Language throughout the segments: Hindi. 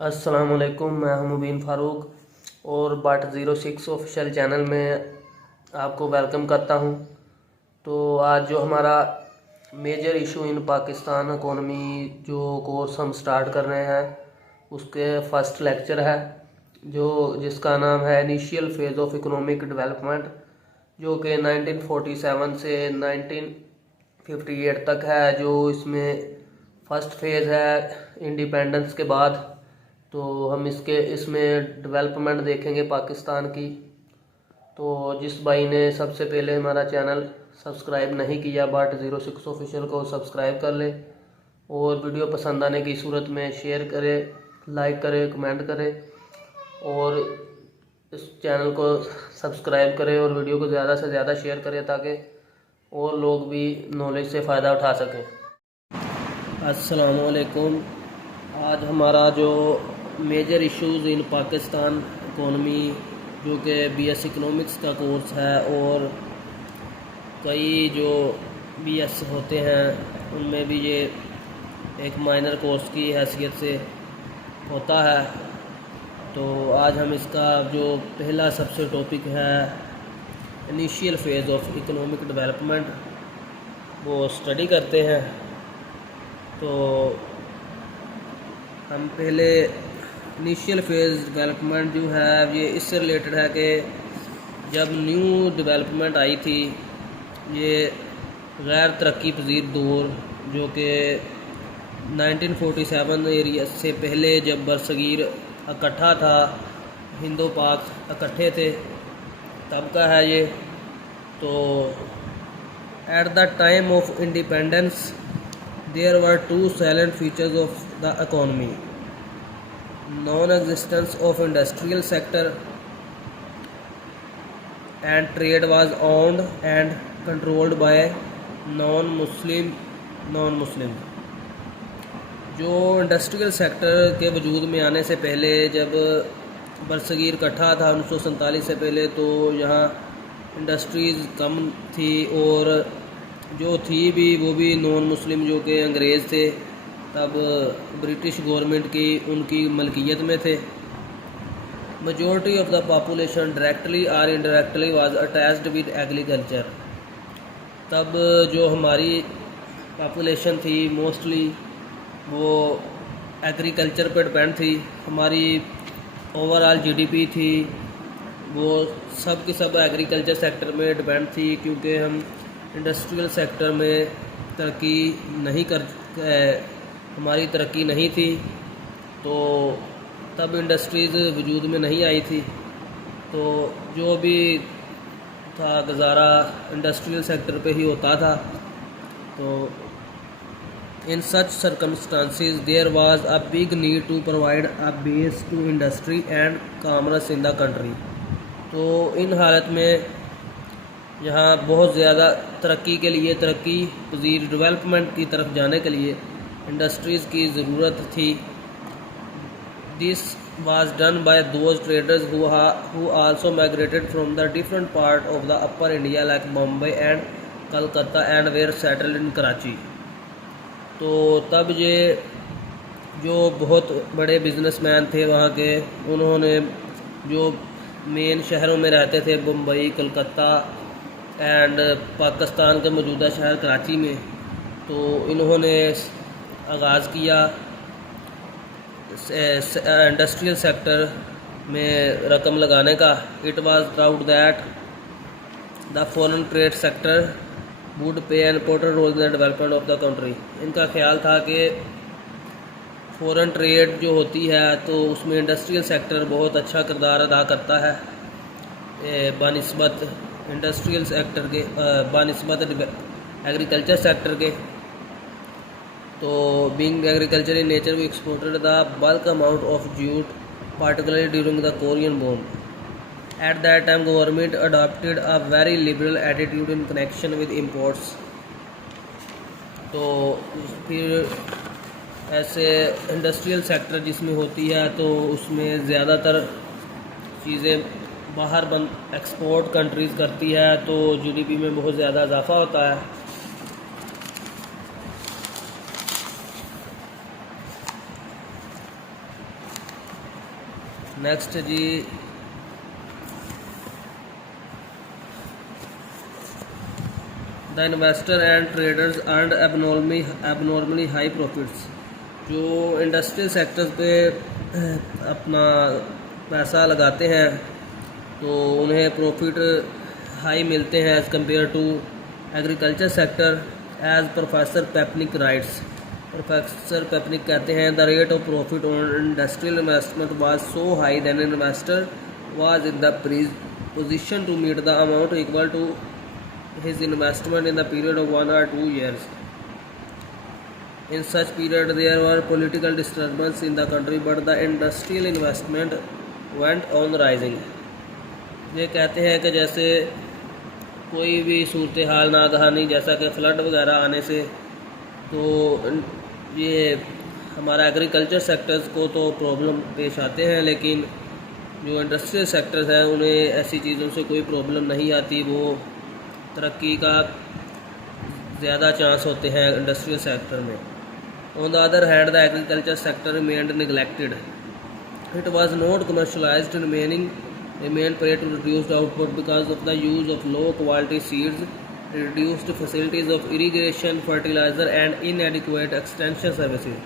अस्सलाम वालेकुम। मैं हूं मुबीन फ़ारूक और बाट 06 ऑफिशियल चैनल में आपको वेलकम करता हूं। तो आज जो हमारा major issue in Pakistan economy जो कोर्स हम स्टार्ट कर रहे हैं उसके फर्स्ट लेक्चर है जो जिसका नाम है initial phase of economic development, जो कि 1947 से 1958 तक है। जो इसमें फर्स्ट फेज़ है इंडिपेंडेंस के बाद। तो हम इसमें डेवलपमेंट देखेंगे पाकिस्तान की। तो जिस भाई ने सबसे पहले हमारा चैनल सब्सक्राइब नहीं किया बाट 06 ऑफिशियल को सब्सक्राइब कर ले और वीडियो पसंद आने की सूरत में शेयर करे, लाइक करे, कमेंट करे और इस चैनल को सब्सक्राइब करें और वीडियो को ज़्यादा से ज़्यादा शेयर करें ताकि और लोग भी नॉलेज से फ़ायदा उठा सकें। अस्सलाम वालेकुम। आज हमारा जो major issues in Pakistan economy जो कि BS इकोनॉमिक्स का कोर्स है और कई जो BS होते हैं उनमें भी ये एक माइनर कोर्स की हैसियत से होता है। तो आज हम इसका जो पहला सबसे टॉपिक है initial phase of economic development वो स्टडी करते हैं। तो हम पहले इनिशियल फेज़ डेवलपमेंट जो है ये इससे रिलेटेड है कि जब न्यू डेवलपमेंट आई थी, ये गैर तरक्की पजीर दौर जो कि 1947 एरिया से पहले जब बरसगीर इकट्ठा था, हिंदो पाक इकट्ठे थे, तब का है ये। तो at the time of independence there were two salient features of the economy: non-existence of industrial sector and trade was owned and controlled by non-Muslim। जो इंडस्ट्रियल सेक्टर के वजूद में आने से पहले, जब बरसगीर इकट्ठा था 1947 से पहले, तो यहाँ इंडस्ट्रीज़ कम थी और जो थी भी वो भी नॉन मुस्लिम जो कि अंग्रेज़ थे, तब ब्रिटिश गवर्नमेंट की उनकी मलकियत में थे। Majority of the population directly और indirectly was attached with agriculture. तब जो हमारी पॉपुलेशन थी मोस्टली वो एग्रीकल्चर पर डिपेंड थी। हमारी ओवरऑल GDP थी वो सब की सब एग्रीकल्चर सेक्टर में डिपेंड थी, क्योंकि हम इंडस्ट्रियल सेक्टर में तरक्की नहीं हमारी तरक्की नहीं थी। तो तब इंडस्ट्रीज़ वजूद में नहीं आई थी, तो जो भी था गुजारा इंडस्ट्रियल सेक्टर पे ही होता था। तो in such circumstances there was a big need to provide a base to industry and commerce in the country. तो इन हालत में यहाँ बहुत ज़्यादा तरक्की के लिए, तरक्की पजीर डेवलपमेंट की तरफ जाने के लिए इंडस्ट्रीज़ की ज़रूरत थी। This was done by those traders who also migrated from the different part of the upper India like Bombay and Calcutta and were settled in Karachi. तो तब ये जो बहुत बड़े बिजनेसमैन थे वहाँ के, उन्होंने जो मेन शहरों में रहते थे बम्बई, कलकत्ता एंड पाकिस्तान के मौजूदा शहर कराची में, तो इन्होंने आगाज़ किया इंडस्ट्रियल सेक्टर में रकम लगाने का। It was doubt that the foreign trade sector would pay an important role in the development of the country. इनका ख्याल था कि फॉरेन ट्रेड जो होती है तो उसमें इंडस्ट्रियल सेक्टर बहुत अच्छा किरदार अदा करता है बानिस्बत इंडस्ट्रियल सेक्टर के, बानिस्बत एग्रीकल्चर सेक्टर के। तो being agriculture in nature we exported the bulk amount of jute particularly during the Korean boom. At that time government adopted a very liberal attitude in connection with imports. तो फिर ऐसे इंडस्ट्रियल सेक्टर जिसमें होती है तो उसमें ज़्यादातर चीज़ें बाहर एक्सपोर्ट कंट्रीज़ करती है, तो GDP में बहुत ज़्यादा इजाफा होता है। नेक्स्ट जी the investor and traders earned abnormally high profits. जो इंडस्ट्रियल सेक्टर्स पे अपना पैसा लगाते हैं तो उन्हें प्रॉफिट हाई मिलते हैं as compare to agriculture sector. As professor Papanek writes, professor Papanek कहते हैं the rate of profit on industrial investment was so high than investor was in the position to meet the amount equal to his investment in the period of 1 or 2 years. In such period there were political disturbance in the country but the industrial investment went on rising. ये कहते हैं कि जैसे कोई भी सूरत हाल नागहानी जैसा कि फ्लड वगैरह आने से तो ये हमारा एग्रीकल्चर सेक्टर्स को तो प्रॉब्लम पेश आते हैं, लेकिन जो इंडस्ट्रियल सेक्टर्स हैं उन्हें ऐसी चीज़ों से कोई प्रॉब्लम नहीं आती। वो तरक्की का ज़्यादा चांस होते हैं इंडस्ट्रियल सेक्टर में। On the other hand the agriculture sector remained neglected. It was not commercialised remained prey to reduced output because of the use of low quality seeds, reduced facilities of irrigation, fertilizer and inadequate extension services.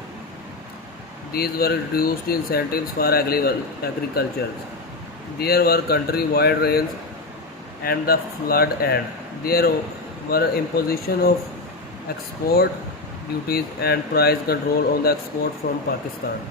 These were reduced incentives for agriculture. There were country-wide rains and the flood, and there were imposition of export duties and price control on the export from Pakistan.